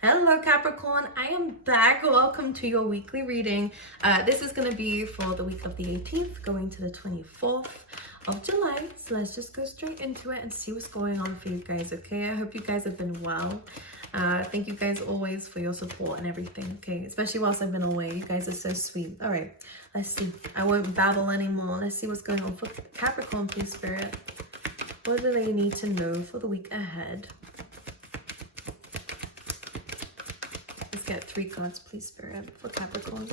Hello Capricorn, I am back. Welcome to your weekly reading. This is going to be for the week of the 18th going to the 24th of July. So let's just go straight into it and see what's going on for you guys, okay? I hope you guys have been well. Thank you guys always for your support and everything, okay? Especially whilst I've been away. You guys are so sweet. All right, let's see. I won't babble anymore. Let's see what's going on for Capricorn, please, Spirit. What do they need to know for the week ahead? Get 3 cards, please, Spirit, for Capricorn.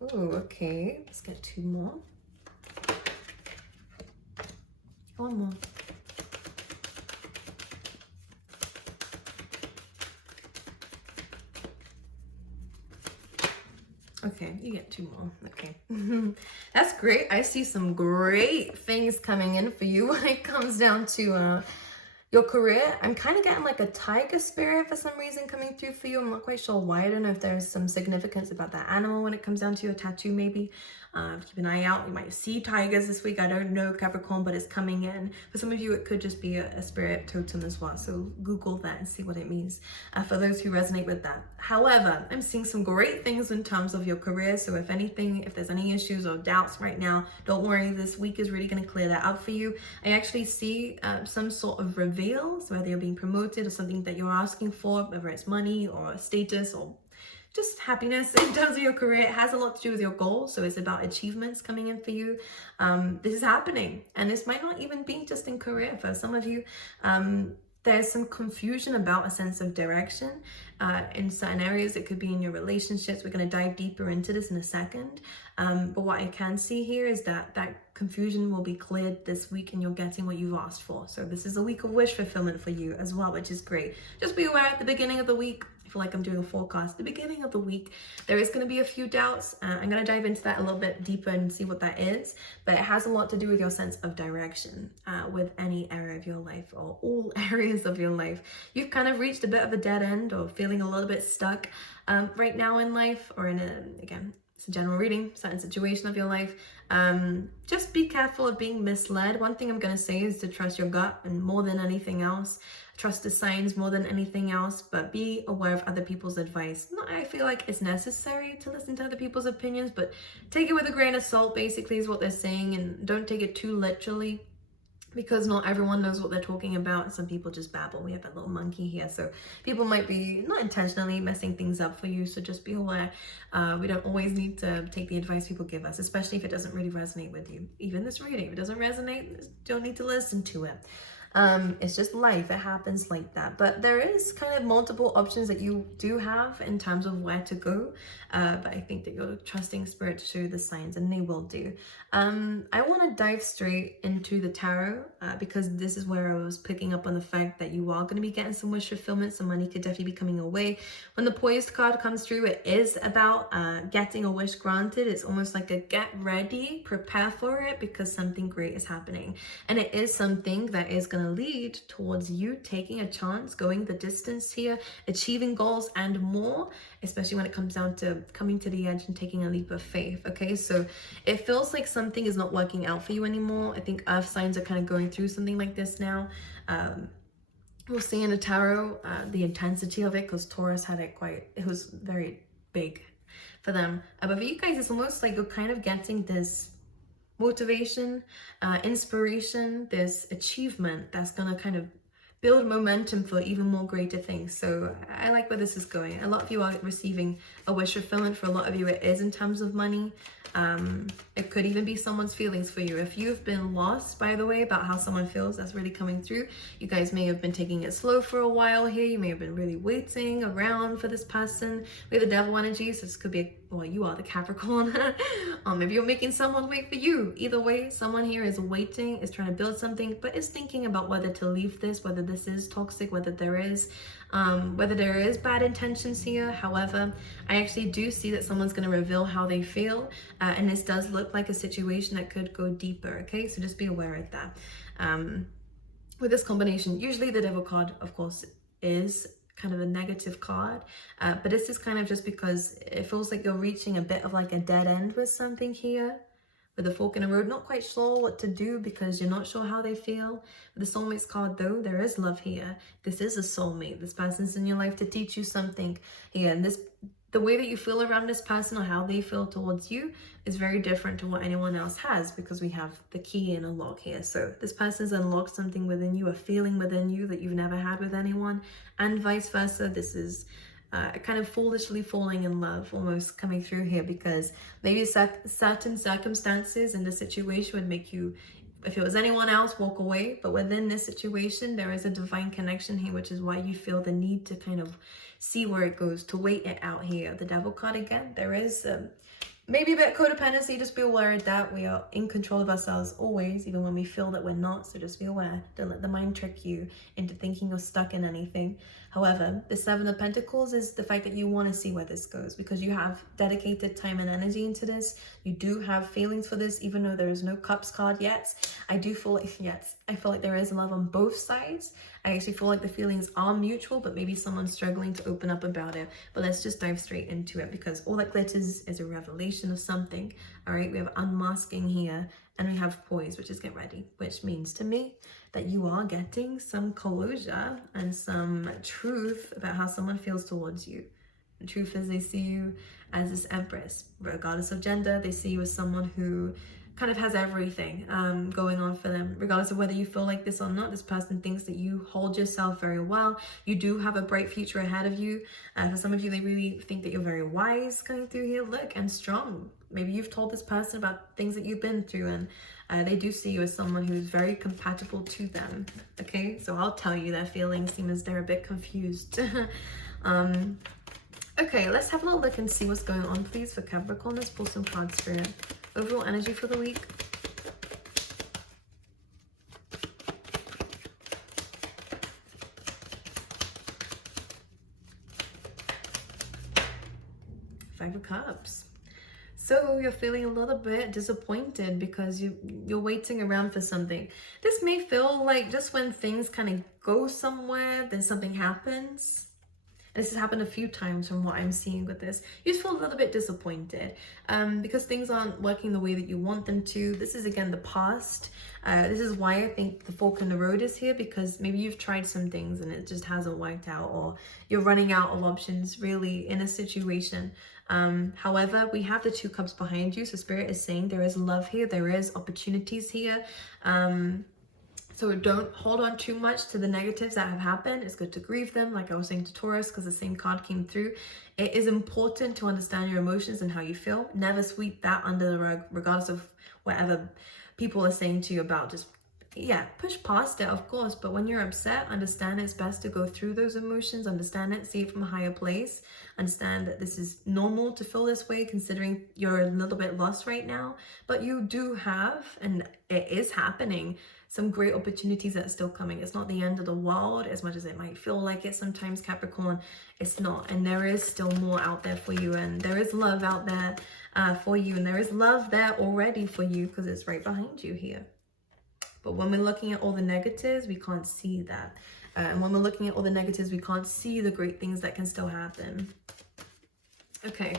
Oh, okay. Let's get 2 more. 1 more. Okay, you get 2 more. Okay. That's great. I see some great things coming in for you when it comes down to your career. I'm kind of getting like a tiger spirit for some reason coming through for you. I'm not quite sure why. I don't know if there's some significance about that animal when it comes down to your tattoo, maybe. Keep an eye out. You might see tigers this week. I don't know, Capricorn, but it's coming in. For some of you, it could just be a spirit totem as well. So Google that and see what it means for those who resonate with that. However, I'm seeing some great things in terms of your career. So if anything, if there's any issues or doubts right now, don't worry. This week is really going to clear that up for you. I actually see some sort of reveals, whether you're being promoted or something that you're asking for, whether it's money or status or just happiness in terms of your career. It has a lot to do with your goals, so it's about achievements coming in for you. This is happening, and this might not even be just in career. For some of you, there's some confusion about a sense of direction in certain areas. It could be in your relationships. We're going to dive deeper into this in a second. But what I can see here is that confusion will be cleared this week and you're getting what you've asked for. So this is a week of wish fulfillment for you as well, which is great. Just be aware at the beginning of the week, I feel like I'm doing a forecast, the beginning of the week, there is going to be a few doubts. I'm going to dive into that a little bit deeper and see what that is. But it has a lot to do with your sense of direction with any area of your life or all areas of your life. You've kind of reached a bit of a dead end or feeling a little bit stuck right now in life, or in it's a general reading, certain situation of your life. Just be careful of being misled. One thing I'm going to say is to trust your gut, and more than anything else, trust the signs more than anything else, but be aware of other people's advice. I feel like it's necessary to listen to other people's opinions, but take it with a grain of salt, basically, is what they're saying, and don't take it too literally, because not everyone knows what they're talking about. Some people just babble. We have that little monkey here, so people might be not intentionally messing things up for you, so just be aware. We don't always need to take the advice people give us, especially if it doesn't really resonate with you. Even this reading, if it doesn't resonate, you don't need to listen to it. It's just life. It happens like that. But there is kind of multiple options that you do have in terms of where to go. But I think that you're trusting Spirit to show you the signs, and they will do. I want to dive straight into the tarot because this is where I was picking up on the fact that you are going to be getting some wish fulfillment. Some money could definitely be coming your way. When the Poised card comes through, it is about getting a wish granted. It's almost like a get ready, prepare for it, because something great is happening. And it is something that is going to lead towards you taking a chance, going the distance here, achieving goals and more, especially when it comes down to coming to the edge and taking a leap of faith. Okay, so it feels like something is not working out for you anymore. I think earth signs are kind of going through something like this now. We'll see in the tarot the intensity of it, because Taurus had it was very big for them. But for you guys, it's almost like you're kind of getting this motivation, inspiration, this achievement that's gonna kind of build momentum for even more greater things. So I like where this is going. A lot of you are receiving a wish fulfillment. For a lot of you, it is in terms of money. It could even be someone's feelings for you. If you've been lost, by the way, about how someone feels, that's really coming through. You guys may have been taking it slow for a while here. You may have been really waiting around for this person. We have the devil energy, so this could be, well, you are the Capricorn. Or maybe you're making someone wait for you. Either way, someone here is waiting, is trying to build something, but is thinking about whether to leave this, whether this is toxic, whether there is bad intentions here. However, I actually do see that someone's going to reveal how they feel, and this does look like a situation that could go deeper. Okay, so just be aware of that. With this combination, usually the devil card, of course, is kind of a negative card, but this is kind of just because it feels like you're reaching a bit of like a dead end with something here. with a fork in the road, not quite sure what to do because you're not sure how they feel. With the soulmates card though, there is love here. This is a soulmate. This person's in your life to teach you something here. And the way that you feel around this person or how they feel towards you is very different to what anyone else has, because we have the key and a lock here. So this person's unlocked something within you, a feeling within you that you've never had with anyone, and vice versa. This is kind of foolishly falling in love almost coming through here, because maybe certain circumstances in the situation would make you, if it was anyone else, walk away. But within this situation, there is a divine connection here, which is why you feel the need to kind of see where it goes, to wait it out here. The Devil card again, there is maybe a bit of codependency. Just be aware of that. We are in control of ourselves always, even when we feel that we're not. So just be aware. Don't let the mind trick you into thinking you're stuck in anything. However, the Seven of Pentacles is the fact that you want to see where this goes, because you have dedicated time and energy into this. You do have feelings for this, even though there is no Cups card yet. I do feel like, yes, I feel like there is love on both sides. I actually feel like the feelings are mutual, but maybe someone's struggling to open up about it. But let's just dive straight into it, because all that glitters is a revelation of something. All right, we have unmasking here, and we have poise, which is get ready, which means to me that you are getting some closure and some truth about how someone feels towards you. The truth is they see you as this empress, regardless of gender. They see you as someone who kind of has everything going on for them, regardless of whether you feel like this or not. This person thinks that you hold yourself very well. You do have a bright future ahead of you. For some of you, they really think that you're very wise coming through here. Look, and strong. Maybe you've told this person about things that you've been through, and they do see you as someone who's very compatible to them. Okay, so I'll tell you their feelings seem as they're a bit confused. Okay, let's have a little look and see what's going on, please, for Capricorn. Let's pull some cards, Spirit. Overall energy for the week. Five of Cups. So you're feeling a little bit disappointed because you're waiting around for something. This may feel like just when things kind of go somewhere, then something happens. This has happened a few times from what I'm seeing with this. You just feel a little bit disappointed because things aren't working the way that you want them to. This is, again, the past. This is why I think the fork in the road is here, because maybe you've tried some things and it just hasn't worked out, or you're running out of options really in a situation. However, we have the Two Cups behind you. So Spirit is saying there is love here. There is opportunities here. So don't hold on too much to the negatives that have happened. It's good to grieve them, like I was saying to Taurus, because the same card came through. It is important to understand your emotions and how you feel. Never sweep that under the rug, regardless of whatever people are saying to you about. Just, yeah, push past it, of course. But when you're upset, understand it's best to go through those emotions, understand it, see it from a higher place. Understand that this is normal to feel this way, considering you're a little bit lost right now. But you do have, and it is happening, some great opportunities that are still coming. It's not the end of the world as much as it might feel like it sometimes, Capricorn. It's not, and there is still more out there for you, and there is love out there for you, and there is love there already for you, because it's right behind you here. But when we're looking at all the negatives, we can't see that. And when we're looking at all the negatives, we can't see the great things that can still happen. Okay,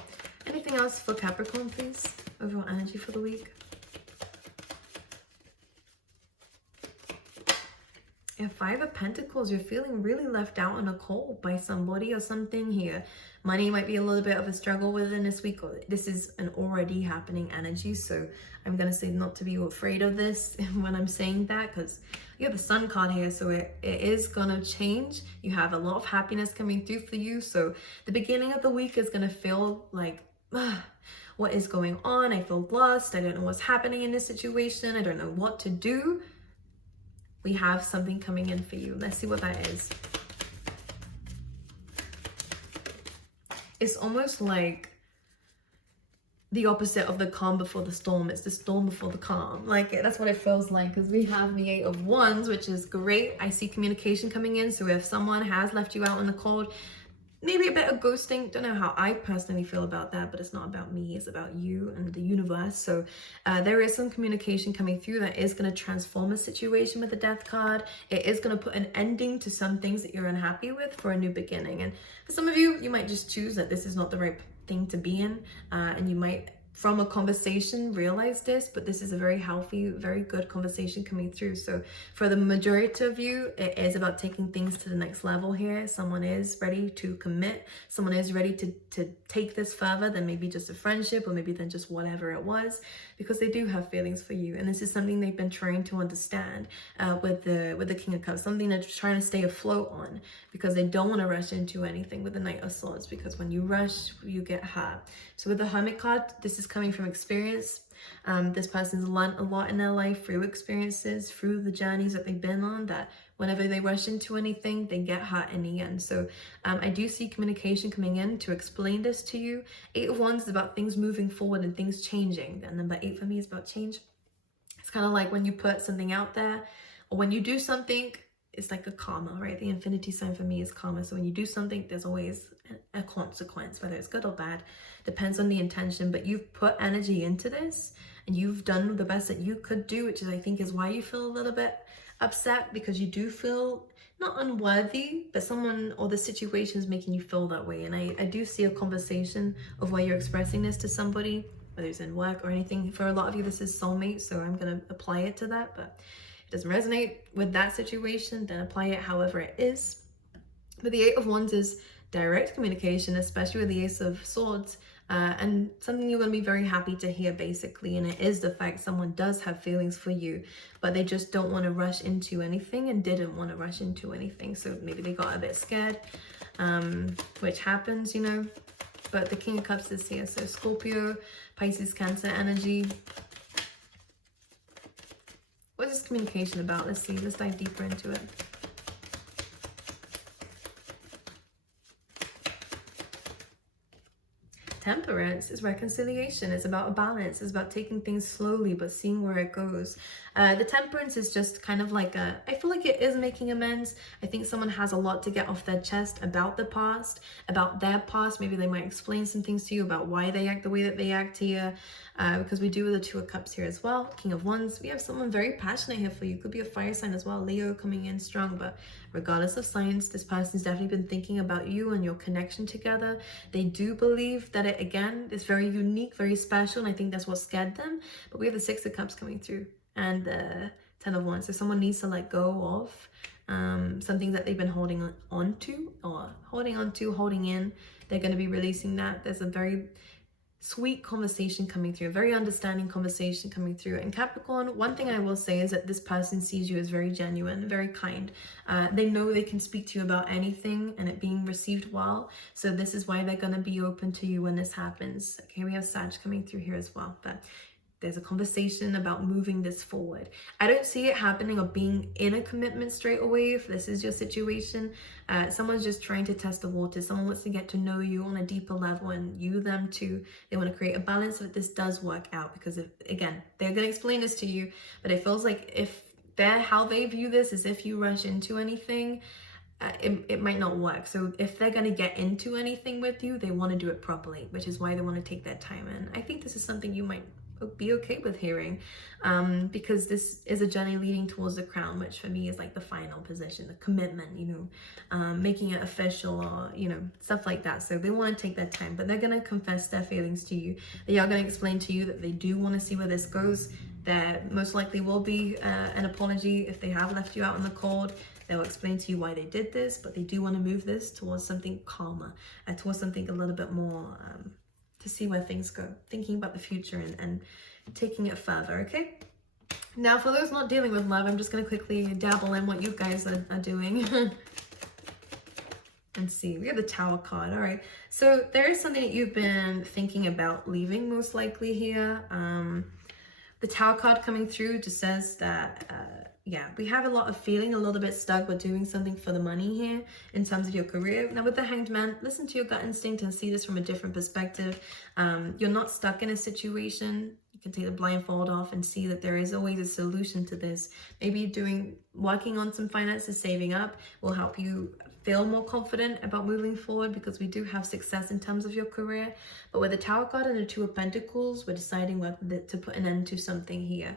anything else for Capricorn, please? Overall energy for the week. Yeah, Five of Pentacles, you're feeling really left out in a cold by somebody or something here. Money might be a little bit of a struggle within this week. This is an already happening energy, so I'm going to say not to be afraid of this when I'm saying that, because you have the Sun card here, so it is going to change. You have a lot of happiness coming through for you, so the beginning of the week is going to feel like, what is going on? I feel lost. I don't know what's happening in this situation. I don't know what to do. We have something coming in for you. Let's see what that is. It's almost like the opposite of the calm before the storm. It's the storm before the calm. Like, that's what it feels like, because we have the Eight of Wands, which is great. I see communication coming in. So if someone has left you out in the cold, maybe a bit of ghosting. Don't know how I personally feel about that, but it's not about me. It's about you and the universe. So there is some communication coming through that is going to transform a situation with the Death card. It is going to put an ending to some things that you're unhappy with for a new beginning. And for some of you, you might just choose that this is not the right thing to be in, and you might from a conversation realize this, but this is a very healthy, very good conversation coming through. So for the majority of you, it is about taking things to the next level here. Someone is ready to commit. Someone is ready to take this further than maybe just a friendship, or maybe than just whatever it was, because they do have feelings for you. And this is something they've been trying to understand with the King of Cups, something they're trying to stay afloat on, because they don't want to rush into anything with the Knight of Swords, because when you rush, you get hurt. So with the Hermit card, this is coming from experience. This person's learned a lot in their life through experiences, through the journeys that they've been on, that whenever they rush into anything, they get hurt in the end. So I do see communication coming in to explain this to you. 8 of Wands is about things moving forward and things changing. And number 8 for me is about change. It's kind of like when you put something out there, or when you do something, it's like a karma, right? The infinity sign for me is karma. So when you do something, there's always a consequence, whether it's good or bad, depends on the intention. But you've put energy into this, and you've done the best that you could do, which is, I think, is why you feel a little bit upset, because you do feel not unworthy, but someone or the situation is making you feel that way. And I do see a conversation of where you're expressing this to somebody, whether it's in work or anything. For a lot of you, this is soulmate, so I'm going to apply it to that. But if it doesn't resonate with that situation, then apply it however it is. But the 8 of Wands is direct communication, especially with the Ace of Swords, and something you're going to be very happy to hear, basically. And it is the fact someone does have feelings for you, but they just don't want to rush into anything, and didn't want to rush into anything. So maybe they got a bit scared, which happens, you know. But the King of Cups is here. So Scorpio, Pisces, Cancer energy. What is this communication about? Let's see. Let's dive deeper into it. Temperance is reconciliation. It's about a balance. It's about taking things slowly but seeing where it goes. The Temperance is just kind of like I feel like it is making amends. I think someone has a lot to get off their chest about the past, about their past. Maybe they might explain some things to you about why they act the way that they act here. Because we do with the 2 of Cups here as well. King of Wands, we have someone very passionate here for you. Could be a fire sign as well. Leo coming in strong. But regardless of signs, this person's definitely been thinking about you and your connection together. They do believe that it, again, is very unique, very special. And I think that's what scared them. But we have the 6 of Cups coming through, and the 10 of Wands. So someone needs to let go of something that they've been holding on to, or holding in. They're going to be releasing that. There's a very sweet conversation coming through, a very understanding conversation coming through. And Capricorn, one thing I will say is that this person sees you as very genuine, very kind. They know they can speak to you about anything and it being received well. So this is why they're going to be open to you when this happens. Okay, we have Sag coming through here as well. But there's a conversation about moving this forward. I don't see it happening or being in a commitment straight away if this is your situation. Someone's just trying to test the water. Someone wants to get to know you on a deeper level, and you them too. They want to create a balance so that this does work out, because again, they're going to explain this to you, but it feels like if how they view this is if you rush into anything, it might not work. So if they're going to get into anything with you, they want to do it properly, which is why they want to take their time. And I think this is something you might be okay with hearing, because this is a journey leading towards the crown, which for me is like the final position, the commitment, you know, making it official, or you know, stuff like that. So they want to take their time, but they're going to confess their feelings to you. They are going to explain to you that they do want to see where this goes. There most likely will be an apology if they have left you out in the cold. They'll explain to you why they did this, but they do want to move this towards something calmer, towards something a little bit more to see where things go, thinking about the future and taking it further. Okay, now for those not dealing with love, I'm just going to quickly dabble in what you guys are doing and see. We have the Tower card. All right, so there is something that you've been thinking about leaving, most likely here. The Tower card coming through just says that yeah, we have a lot of feeling a little bit stuck with doing something for the money here in terms of your career. Now with the Hanged Man, listen to your gut instinct and see this from a different perspective. You're not stuck in a situation. You can take the blindfold off and see that there is always a solution to this. Maybe working on some finances, saving up will help you feel more confident about moving forward, because we do have success in terms of your career. But with the Tower card and the 2 of Pentacles, we're deciding whether to put an end to something here.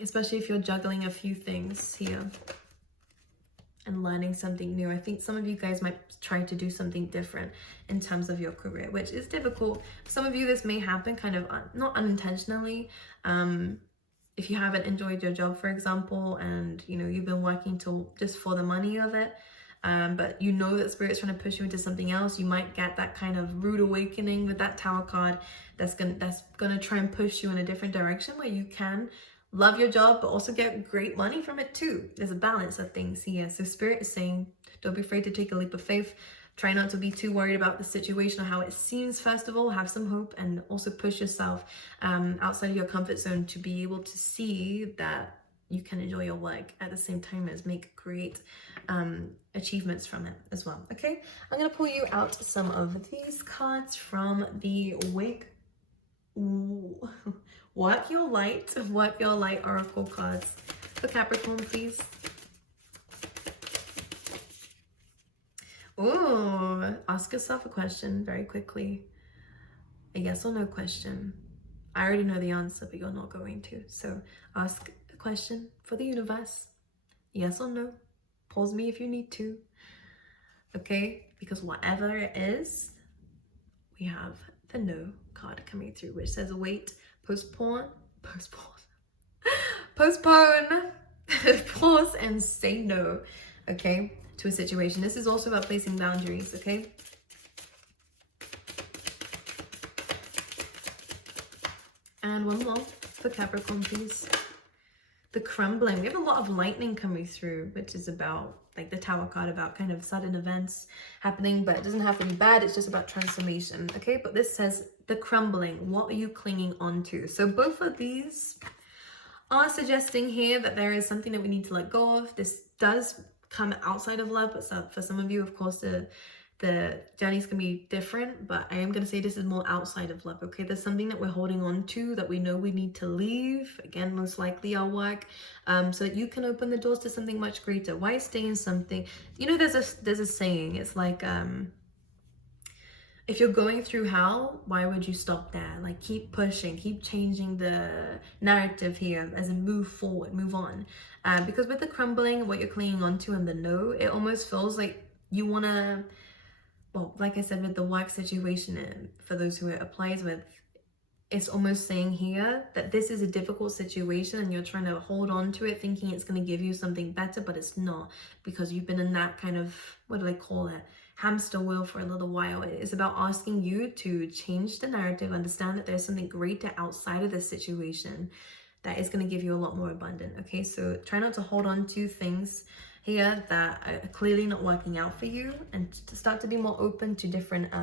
Especially if you're juggling a few things here. and learning something new. I think some of you guys might try to do something different in terms of your career, which is difficult. For some of you, this may happen kind of not unintentionally. If you haven't enjoyed your job, for example, and you've been working just for the money of it, but you know that Spirit's trying to push you into something else, you might get that kind of rude awakening with that Tower card that's gonna try and push you in a different direction where you can love your job but also get great money from it too. There's a balance of things here. So Spirit is saying, don't be afraid to take a leap of faith. Try not to be too worried about the situation or how it seems. First of all, have some hope, and also push yourself outside of your comfort zone to be able to see that you can enjoy your work at the same time as make great achievements from it as well. Okay, I'm gonna pull you out some of these cards from the Work Your Light Oracle cards for Capricorn, please. Ooh, ask yourself a question very quickly. A yes or no question. I already know the answer, but you're not going to. So ask a question for the universe. Yes or no. Pause me if you need to. Okay? Because whatever it is, we have the no card coming through, which says wait, postpone, pause and say no, okay, to a situation. This is also about placing boundaries, okay? And one more for Capricorn, please. The crumbling. We have a lot of lightning coming through, which is about, like the Tower card, about kind of sudden events happening, but it doesn't have to be bad. It's just about transformation, okay? But this says the crumbling. What are you clinging on to? So both of these are suggesting here that there is something that we need to let go of. This does come outside of love, but for some of you, of course, the journey's gonna be different, but I am gonna say this is more outside of love, okay? There's something that we're holding on to that we know we need to leave. Again, most likely our work, so that you can open the doors to something much greater. Why stay in something? There's a saying, it's like, if you're going through hell, why would you stop there? Like, keep pushing, keep changing the narrative here, as in move forward, move on. Because with the crumbling, what you're clinging onto and the no, it almost feels like you wanna, well, like I said, with the work situation, and for those who it applies with, it's almost saying here that this is a difficult situation and you're trying to hold on to it thinking it's going to give you something better, but it's not, because you've been in that kind of, what do I call it, hamster wheel for a little while. It is about asking you to change the narrative, understand that there's something greater outside of this situation that is going to give you a lot more abundant, okay? So try not to hold on to things here that are clearly not working out for you, and to start to be more open to different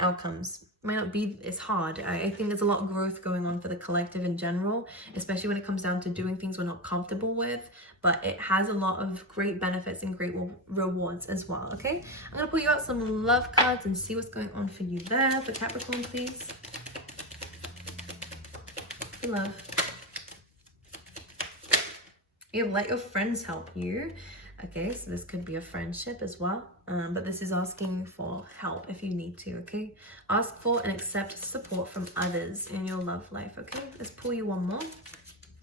outcomes. Might not be, it's hard. I think there's a lot of growth going on for the collective in general, especially when it comes down to doing things we're not comfortable with, but it has a lot of great benefits and great rewards as well, okay? I'm gonna pull you out some love cards and see what's going on for you there. For Capricorn, please. For love. You let your friends help you. Okay, so this could be a friendship as well, but this is asking for help if you need to, okay? Ask for and accept support from others in your love life, okay? Let's pull you one more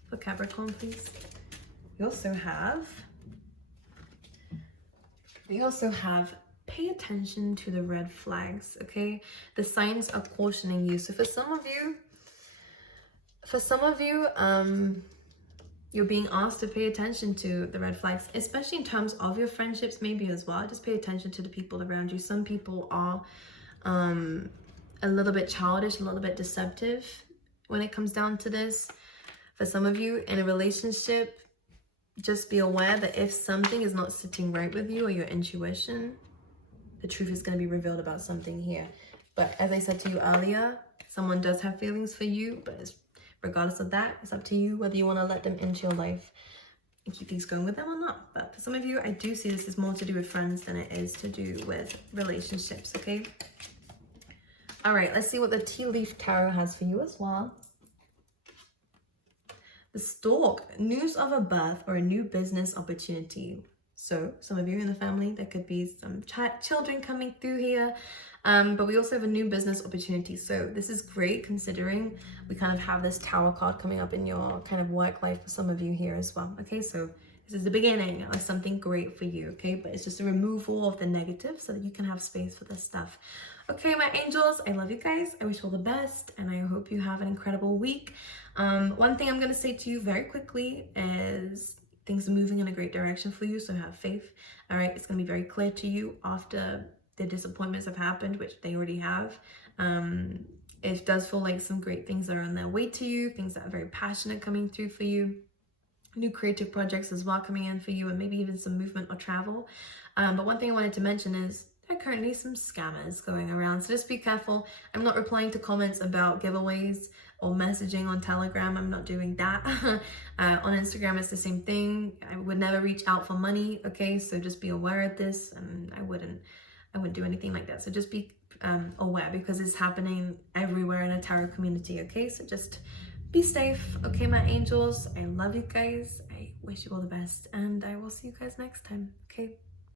for Capricorn, please. We also have pay attention to the red flags, okay? The signs are cautioning you. So for some of you, you're being asked to pay attention to the red flags, especially in terms of your friendships maybe as well. Just pay attention to the people around you. Some people are a little bit childish, a little bit deceptive when it comes down to this. For some of you in a relationship, just be aware that if something is not sitting right with you or your intuition, the truth is going to be revealed about something here. But as I said to you earlier, someone does have feelings for you, but regardless of that, it's up to you whether you want to let them into your life and keep things going with them or not. But for some of you, I do see this is more to do with friends than it is to do with relationships, okay? All right, let's see what the Tea Leaf Tarot has for you as well. The Stork, news of a birth or a new business opportunity. So some of you in the family, there could be some children coming through here. But we also have a new business opportunity. So this is great considering we kind of have this Tower card coming up in your kind of work life for some of you here as well. Okay, so This is the beginning of something great for you, okay? But it's just a removal of the negative so that you can have space for this stuff. Okay, my angels, I love you guys. I wish you all the best, and I hope you have an incredible week. One thing I'm going to say to you very quickly is things are moving in a great direction for you, so have faith. All right, it's going to be very clear to you after the disappointments have happened, which they already have. It does feel like some great things are on their way to you, things that are very passionate coming through for you. New creative projects as well coming in for you, and maybe even some movement or travel. But one thing I wanted to mention is there are currently some scammers going around, so just be careful. I'm not replying to comments about giveaways or messaging on Telegram. I'm not doing that. On Instagram, it's the same thing. I would never reach out for money, okay? So just be aware of this, and I wouldn't do anything like that. So just be aware, because it's happening everywhere in a tarot community, okay? So just be safe, okay, my angels? I love you guys. I wish you all the best, and I will see you guys next time, okay?